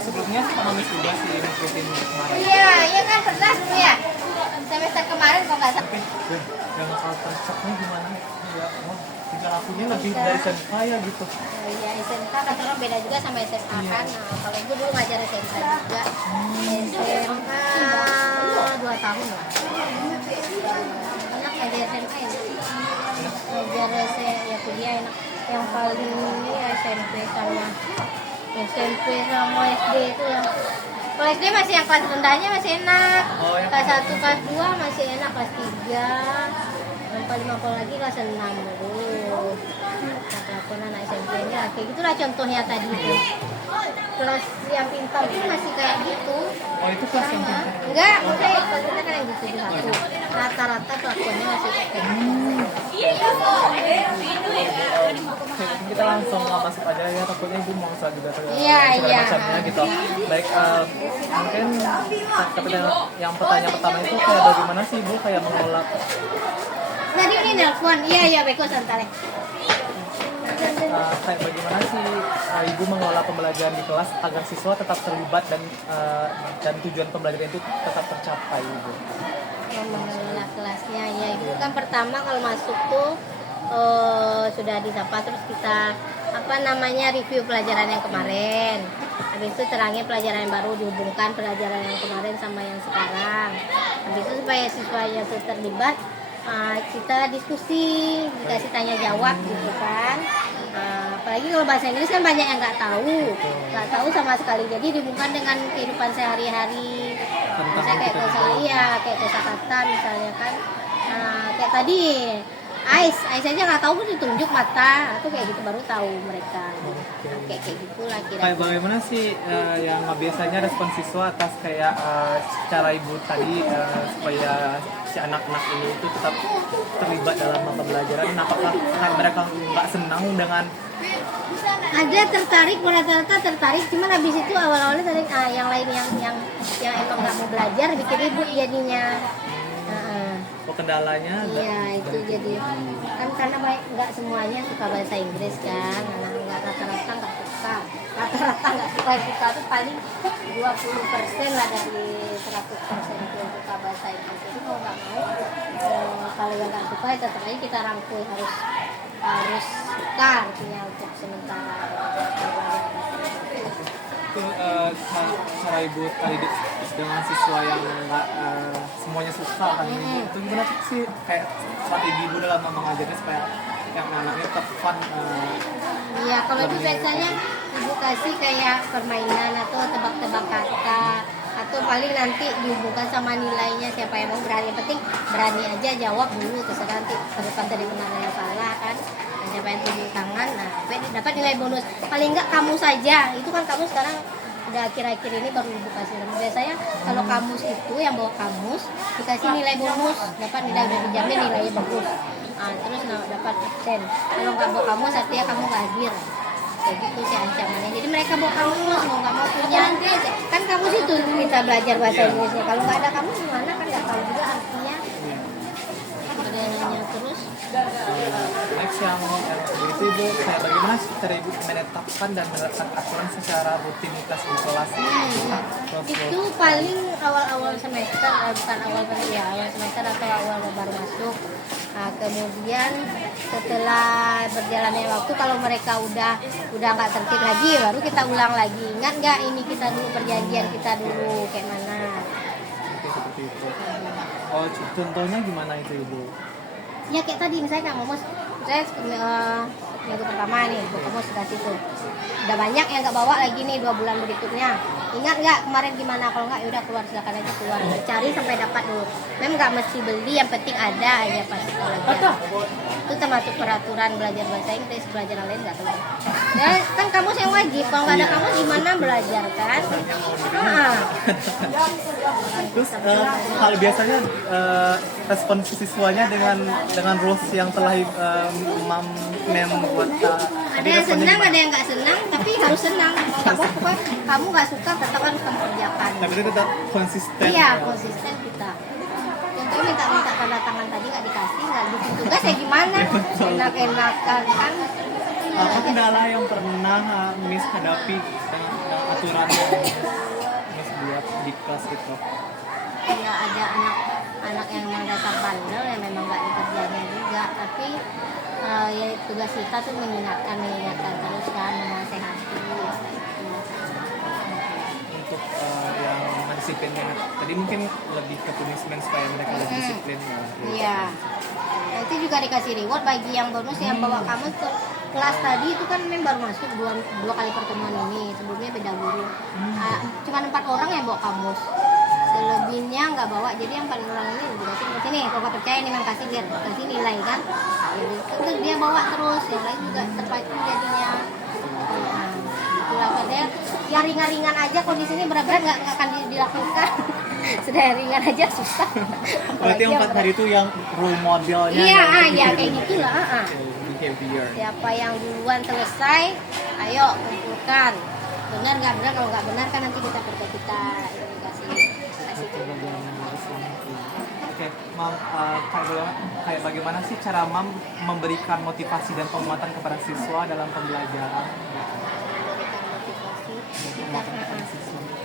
Sebelumnya nulis juga sih rutin kemarin. Iya kan pernah dulu ya. Semester kemarin kok nggak salah. Yang culture shocknya gimana? Ya, tinggal akunya lebih dari SMK ya gitu. Iya SMK kan orang beda juga sama SMA kan. Nah, kalau ibu dulu ngajar SMK juga. SMK 2 tahun lah. Enak ngajar SMK ya. Ngajar ya kuliah enak. Yang paling ini SMP sama SD itu yang kalau SD masih yang kelas rendahnya masih enak. Kelas 1, kelas 2 masih enak, kelas 3 yang paling mampol lagi kelas 6 dulu. Nah, kelakuan anak SMP nya kayak gitulah contohnya tadi itu. Kelas yang pintar itu masih kayak gitu. Oh itu kelas yang pintar? Enggak, maksudnya kelas kita kan yang di 71. Rata-rata kelakuannya masih kayak gitu. Kita langsung masuk aja ya, takutnya ibu mau saat juga Iya. macamnya gitu. Baik, mungkin tapi yang pertanyaan pertama itu kayak bagaimana sih ibu kayak mengelola? Tadi ini nelpon, iya Beko santai. Kayak bagaimana sih ibu mengelola pembelajaran di kelas agar siswa tetap terlibat dan tujuan pembelajaran itu tetap tercapai ibu? Mengelola kelasnya ya ibu kan pertama kalau masuk tuh sudah disapa terus kita review pelajaran yang kemarin. Habis itu terangin pelajaran yang baru, dihubungkan pelajaran yang kemarin sama yang sekarang. Habis itu supaya siswanya tuh terlibat, kita diskusi, dikasih tanya jawab gitu kan. Apalagi kalau bahasa Inggris kan banyak yang nggak tahu sama sekali. Jadi dihubungkan dengan kehidupan sehari-hari. Misalnya kayak kosakata misalnya kan. Kayak tadi Ais aja nggak tahu pun ditunjuk mata atau kayak gitu baru tahu mereka. Kayak gitulah kira-kira. Kayak bagaimana sih yang biasanya respon siswa atas kayak cara ibu tadi supaya si anak-anak ini itu tetap terlibat dalam pembelajaran? Apakah mereka nggak senang dengan? Ada tertarik, rata-rata tertarik, cuman habis itu awal-awalnya tadi yang lain yang emang nggak mau belajar bikin ribut jadinya. Kendalanya iya itu jadi kan karena nggak semuanya suka bahasa Inggris kan, nggak rata-rata nggak suka itu paling 20% lah dari 100% yang suka bahasa Inggris. Jadi mau nggak mau kalau yang nggak suka tetap aja kita rangkul harus suka artinya untuk sementara. Itu cara ibu tadi dengan siswa yang nggak semuanya suka kan itu gimana sih kayak strategi ibu dalam mengajarnya supaya yang anaknya tetap fun? Iya kalau itu biasanya ibu kasih kayak permainan atau tebak-tebak kata atau paling nanti dihubungkan sama nilainya siapa yang mau berani, yang penting berani aja jawab dulu terserah nanti terlepas dari benar yang salah kan. Siapa yang tunjuk tangan, dapat nilai bonus. Paling enggak kamu saja, itu kan kamu sekarang udah akhir-akhir ini baru ibu kasih. Biasanya kalau kamus itu yang bawa kamus dikasih nilai bonus, dapat nilai udah dijamin nilainya bagus. Terus dapat absen. Kalau nggak bawa kamus artinya kamu nggak hadir. Kayak gitu sih ancamannya. Jadi mereka bawa kamus, mau nggak mau punya. Kan kamus itu kita belajar bahasa Inggrisnya. Kalau nggak ada kamus gimana kan nggak tahu juga artinya. Nanya terus. Next yang itu ibu kayak bagaimana cara ibu menetapkan dan menerapkan aturan secara rutinitas di kelas? Itu paling awal-awal semester, bukan awal semester atau awal baru masuk. Kemudian setelah berjalannya waktu kalau mereka udah nggak tertib lagi baru kita ulang lagi. Ingat nggak ini kita dulu perjanjian kita dulu kayak mana? Seperti itu. Oh contohnya gimana itu ibu? Ya kayak tadi misalnya Kak Momos, saya minggu pertama nih, Momos sudah situ. Udah banyak yang nggak bawa lagi nih 2 bulan berikutnya. Ingat nggak kemarin gimana? Kalau nggak yaudah keluar, silakan aja keluar. Cari sampai dapat dulu. Memang nggak mesti beli, yang penting ada aja pas sekolah. Itu termasuk peraturan belajar bahasa Inggris, belajar lain nggak tahu. Ya kan kamu yang wajib, kalau nggak ada kamu gimana belajar kan? Terus hal biasanya respon siswanya dengan rules yang telah membuat ada yang senang, ada yang nggak senang, tapi harus senang. Kamu nggak suka, tetap harus kamu kerjakan. Tapi itu tetap konsisten. Iya, konsisten kita. Contohnya minta tanda tangan tadi nggak dikasih, nggak bikin tugas ya gimana? Enak-enakan kan? apa kendala yang pernah Miss hadapi dengan aturan yang Miss buat di kelas itu? Ya ada anak yang memang dasar bandel yang memang nggak dikerjanya juga, tapi ya tugas kita tuh mengingatkan terus kan, menasehati Untuk yang mendisiplinkan tadi mungkin lebih ke punishment supaya mereka lebih disiplin ya. iya. Nah, itu juga dikasih reward bagi yang bonus yang bawa kamu ke kelas tadi itu kan memang baru masuk dua kali pertemuan ini, sebelumnya beda guru. Cuma 4 orang yang bawa kamus, selebihnya nggak bawa. Jadi yang 4 orang ini dikasih ke sini, kalau nggak percaya nih memang kasih lihat, kasih nilai kan. Jadi terus dia bawa terus, yang lain juga terpacu jadinya. Nah, itulah dia yang ringan-ringan aja, kondisi ini berat-berat nggak akan dilakukan. Sudah yang ringan aja susah. Berarti yang 4 hari itu yang role modelnya. Iya, ya kayak gitulah. Behavior. Siapa yang duluan selesai, ayo kumpulkan. Benar nggak benar, kalau nggak benar kan nanti kita kerja kita kasih. Oke, Mam, kayak bagaimana sih cara Mam memberikan motivasi dan penguatan kepada siswa dalam pembelajaran?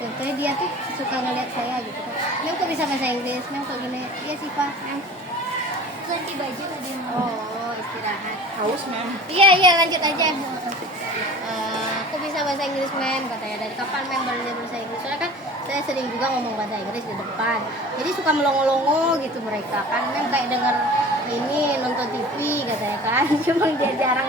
Contohnya dia tuh suka ngeliat saya gitu kan. Mem kok bisa bahasa Inggris? Mem kok gini? Iya sih Pak. Ganti baju tadi. Oh, istirahat. Haus, Mem. Iya, lanjut aja. Aku bisa bahasa Inggris, Mem, katanya. Dari kapan Mem belajar bahasa Inggris? Soalnya kan saya sering juga ngomong bahasa Inggris di depan. Jadi suka melongo-longo gitu mereka kan. Mem kayak denger ini nonton TV katanya kan. Cuma dia jarang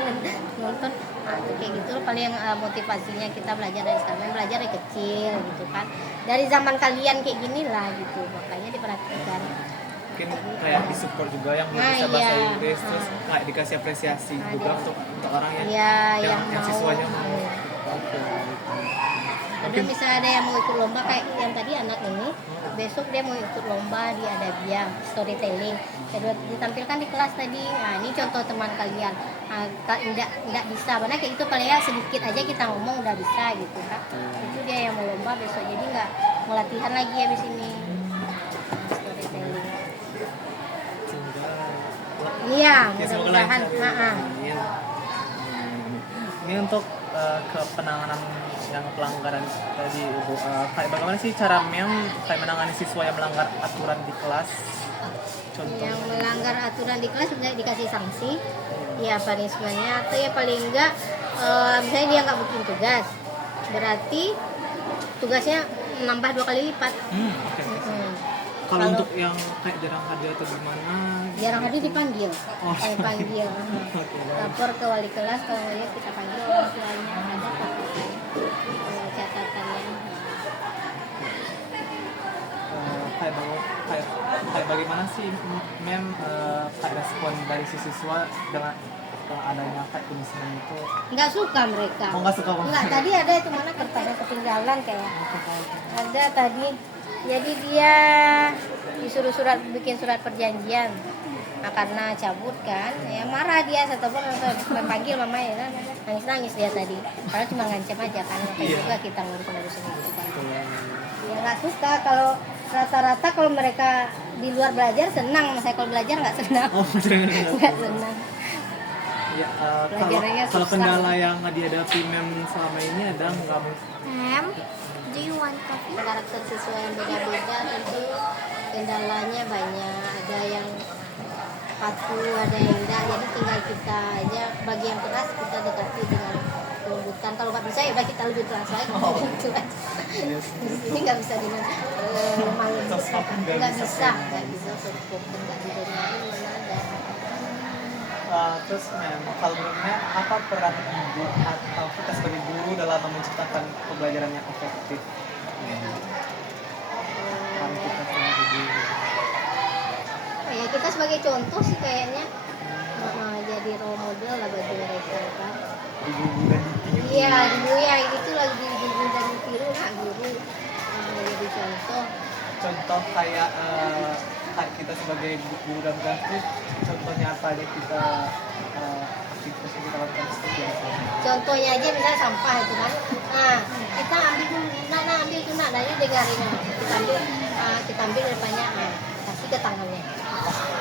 nonton. Nah, kayak gitu loh paling motivasinya kita belajar dari sekarang. Mem belajar dari kecil gitu kan. Dari zaman kalian kayak gini lah gitu. Makanya diperhatikan. Mungkin kayak disupport juga yang bisa bahasa Inggris, terus kayak dikasih apresiasi juga untuk orang yang mau. siswanya mau. Ada misalnya ada yang mau ikut lomba kayak yang tadi anak ini, besok dia mau ikut lomba di Adabia storytelling, ditampilkan di kelas tadi. Nah ini contoh teman kalian, nggak bisa, karena kayak itu paling ya sedikit aja kita ngomong udah bisa gitu kan. Itu dia yang mau lomba besok, jadi nggak mau latihan lagi habis ini storytelling. Iya, mudah-mudahan. Ini untuk ke penanganan yang pelanggaran tadi Ibu, kayak bagaimana sih cara Mem kayak menangani siswa yang melanggar aturan di kelas? Contoh. Yang melanggar aturan di kelas juga dikasih sanksi, ya punishmentnya, atau ya paling enggak misalnya dia nggak bikin tugas, berarti tugasnya nambah 2 kali lipat. Kalau untuk yang kayak jarang hadir atau gimana? Jarang hadir dipanggil, panggil, lapor ke wali kelas, kalau wali kita panggil orang tuanya, ada catatannya. Kayak bagaimana sih Mem kayak respon dari si siswa dengan adanya kayak punishment itu? Nggak suka mereka. Nggak suka banget. Nggak, tadi ada itu mana kertasnya ketinggalan kayak. Ada tadi. Jadi dia disuruh bikin surat perjanjian. Nah, karena cabut kan, ya marah dia, setelah panggil mamanya kan, nangis dia tadi. Padahal cuma ngancam aja kan, kayak juga kita ngurusin gitu kan. Ya nggak suka kalau rata-rata kalau mereka di luar belajar senang, saya kalau belajar nggak senang. Nggak senang. Ya, kalau kendala yang dihadapi Mem selama ini ada nggak? Mem, do you want coffee? Karakter siswa yang beda-beda tentu kendalanya banyak. Ada yang patuh, ada yang enggak. Jadi tinggal kita aja, bagi yang keras kita dekati dengan kelembutan. Kalau nggak bisa ya udah kita lebih keras lagi. Gitu kan. Ini nggak bisa dengan lemah lembut. Nggak bisa soft-spoken, nggak didengarin mana ada. Terus kalau menurutnya apa peran ibu atau kita sebagai guru dalam menciptakan pembelajaran yang efektif? Peran kita sebagai guru. Ya kita sebagai contoh sih kayaknya, jadi role model lah bagi mereka kan. Ibu dan ditiru. Iya, dulu ya itu lagi ibu dan ditiru lah guru, jadi contoh. Contoh kayak kita sebagai guru dan praktis, contohnya apa aja kita aktivitas yang kita lakukan seperti apa? Contohnya aja misalnya sampah itu kan, nah kita ambil dulu, ambil itu dari dengarin, kita ambil depannya, kasih ke tangannya.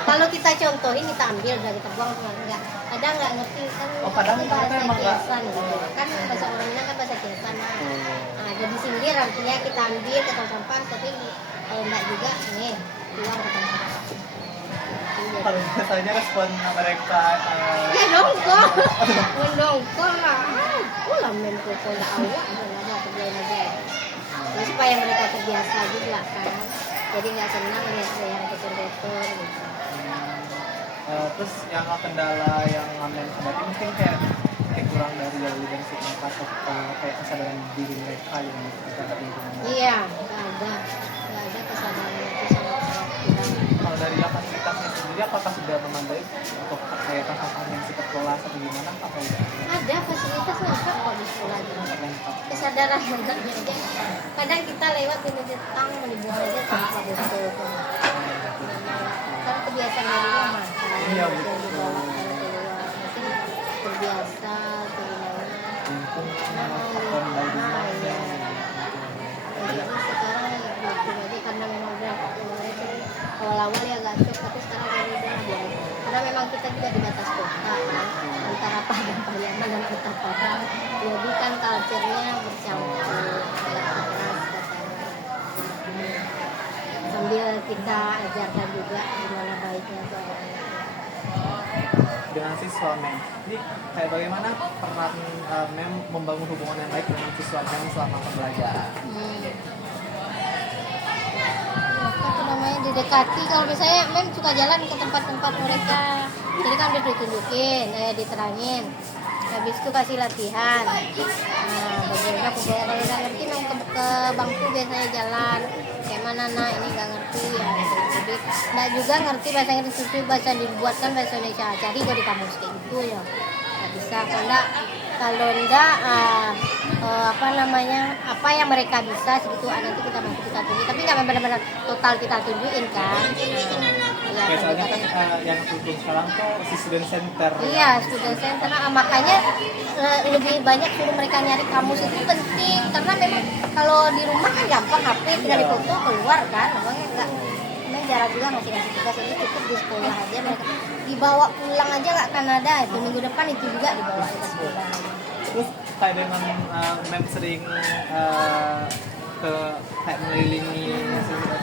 Kalau kita contohin kita ambil udah kita buang enggak, kadang nggak ngerti kan. Oh, kadang ini mereka bahasa emang nggak. Kiesan gitu kan, bahasa orang Minang kan bahasa Kiesan. Oh. Nah, jadi sindir artinya kita ambil ke tong sampah, tapi kalau enggak juga nih keluar ke tong sampah. Kalau biasanya respon mereka Ya dongkol, mendongkol lah. Ulah main pukul awak, ada kerjain aja. Jadi supaya mereka terbiasa juga kan. Jadi nggak senang lihat saya yang kotor-kotor gitu. Terus yang kendala yang ngamen berarti mungkin kayak kurang dari leadership mereka atau kayak kesadaran diri mereka yang terhadap lingkungan. Iya, nggak ada kesadaran itu sangat kurang. Kalau dari yang fasilitasnya sendiri apakah sudah memadai untuk kayak sampah yang sikat kelola atau gimana atau udah Ada fasilitas lengkap kok di sekolah juga. lengkap? Kesadaran enggaknya aja. Kadang kita lewat di meja tang menimbun aja tanpa betul. Kan kebiasaan dari rumah kan. Iya, Yang betul. dibawa kalau keluar mungkin terbiasa keringanan. Lingkung Nah, iya. Jadi sekarang gitu aja karena memang udah kemarin sih awal-awal ya agak shock, tapi sekarang udah biasa. Karena memang kita juga di batas kota kan, antara Padang Pariaman dan Kota Padang. Jadi kan culture-nya bercampur, agak keras katanya. Sambil kita ajarkan juga gimana baiknya soalnya. dengan siswa mem. Jadi kayak bagaimana peran mem membangun hubungan yang baik dengan siswa mem selama pembelajaran? Apa namanya didekati, kalau misalnya mem suka jalan ke tempat-tempat mereka, jadi kan udah ditunjukin, diterangin, habis itu kasih latihan. Nah, bagaimana kalau nggak ngerti mem ke bangku biasanya jalan kayak mana, nah ini nggak ngerti ya gitu. Jadi nggak juga ngerti bahasa Inggris itu, bahasa dibuatkan bahasa Indonesia, cari kok di kamus kayak gitu ya nggak bisa. Kalau enggak apa namanya, apa yang mereka bisa segitu nanti kita bantu, kita tunjuk, tapi nggak benar-benar total kita tunjukin kan. Ya, Biasanya kan yang tutup sekarang tuh si student center. iya, student center. Makanya lebih banyak suruh mereka nyari kamus itu penting, karena memang kalau di rumah kan gampang, HP tinggal dipoto keluar kan, memangnya enggak. Memang jarang juga ngasih tugas, itu cukup di sekolah aja, mereka dibawa pulang aja nggak akan ada. Itu minggu depan itu juga dibawa ke sekolah. Terus kayak dengan mem sering ke kayak mengelilingi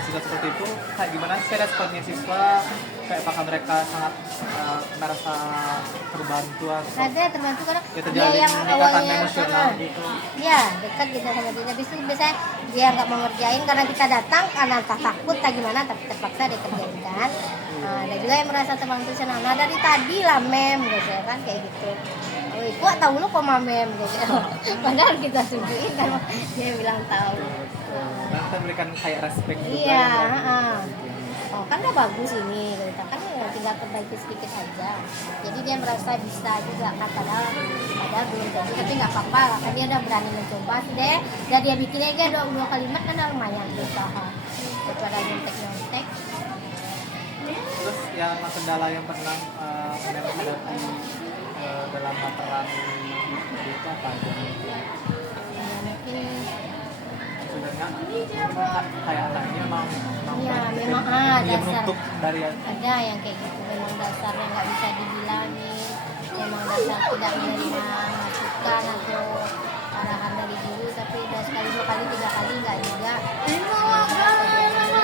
siswa seperti itu, kayak gimana sih responnya siswa? Kayak apakah mereka sangat merasa terbantu atau Ada terbantu karena ya dia terjalin yang ikatan awalnya emosional gitu? ya dekat kita sama dia. Habis itu biasanya dia nggak mau ngerjain karena kita datang, karena entah takut tak gimana, tapi terpaksa dia kerjain kan. Nah, ada juga yang merasa terbantu senang. Nah, dari tadi lah mem gitu ya kan, kayak gitu. Oh, gua tahu lu kok mem gitu. Padahal kita tunjukin kan dia bilang tahu. Nah, kita berikan kayak respect juga. Iya, ya, oh kan udah bagus ini gitu kan, ya tinggal perbaiki sedikit aja. Jadi dia merasa bisa juga kan, padahal belum jadi, tapi nggak apa-apa kan, dia udah berani mencoba sih deh. Dan dia bikin aja dua kalimat kan lumayan berusaha daripada nyontek. Terus yang kendala yang pernah mem hadapi dalam materan itu apa aja? Ya, mungkin sebenarnya kayak anak ini memang ya baik, memang dia dasar menutup dari ada yang kayak gitu, memang dasarnya nggak bisa dibilangin, memang dasar tidak menerima masukan atau arahan dari guru, tapi udah sekali, dua kali, tiga kali nggak juga.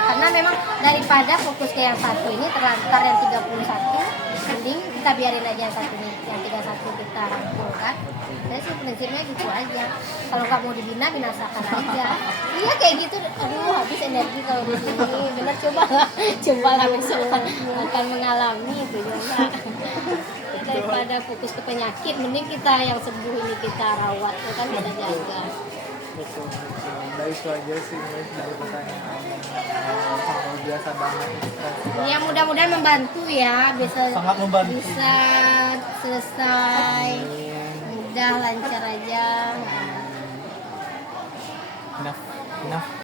Karena memang daripada fokus ke yang satu ini terlantar yang 31, mending kita biarin aja yang satu ini, yang 31 kita rangkul kan. Saya sih prinsipnya gitu aja, kalau nggak mau dibina, binasakan aja. Iya kayak gitu, aduh habis energi kalau di sini. Bener, cobalah besok akan mengalami itu juga. Daripada fokus ke penyakit, mending kita yang sembuh ini kita rawat, ya kan, kita jaga. betul. Dari itu aja sih dari pertanyaan sangat biasa banget. Ya mudah-mudahan membantu ya, Sangat membantu. bisa selesai, mudah, lancar aja. Enough.